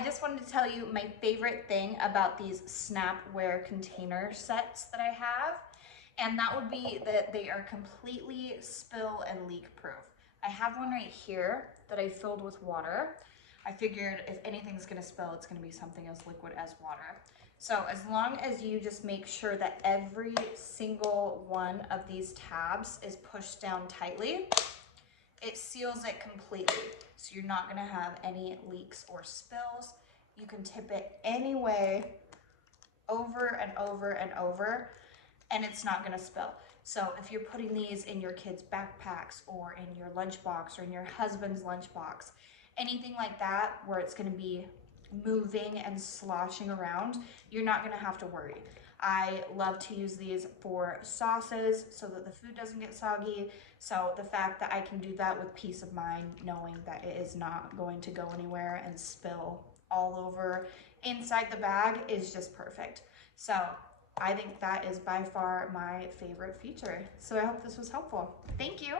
I just wanted to tell you my favorite thing about these Snapware container sets that I have, and that would be that they are completely spill and leak proof. I have one right here that I filled with water. I figured if anything's gonna spill, it's gonna be something as liquid as water. So as long as you just make sure that every single one of these tabs is pushed down tightly, it seals it completely. So you're not gonna have any leaks or spills. You can tip it any way, over and over and over, and it's not gonna spill. So if you're putting these in your kids' backpacks or in your lunchbox or in your husband's lunchbox, anything like that where it's gonna be moving and sloshing around, you're not gonna have to worry. I love to use these for sauces so that the food doesn't get soggy. So the fact that I can do that with peace of mind, knowing that it is not going to go anywhere and spill all over inside the bag is just perfect. So I think that is by far my favorite feature. So I hope this was helpful. Thank you.